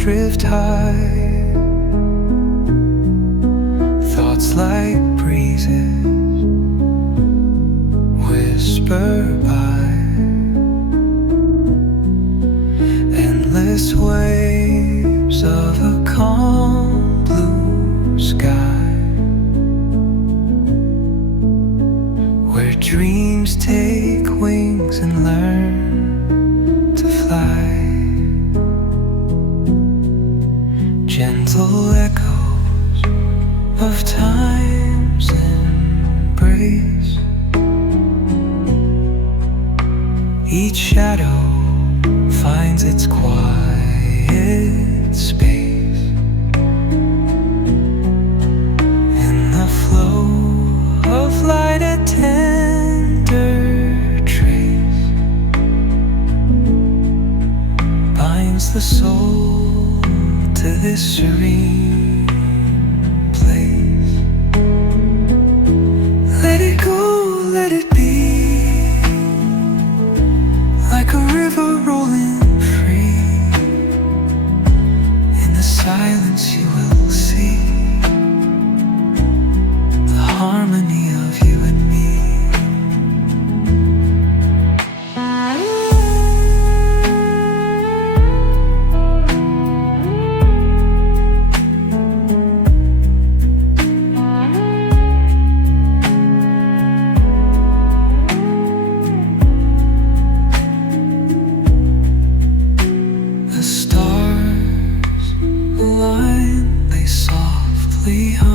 drift high, thoughts like breezes whisper by, endless waves of a calm blue sky, where dreams take wings and learn to fly. Gentle echoes of time's embrace, each shadow finds its quiet space. In the flow of light, a tender trace binds the soul to this serene place. Let it go, let it be, like a river rolling free. In the silence you will see the harmony of you and me. The stars align, they softly hum,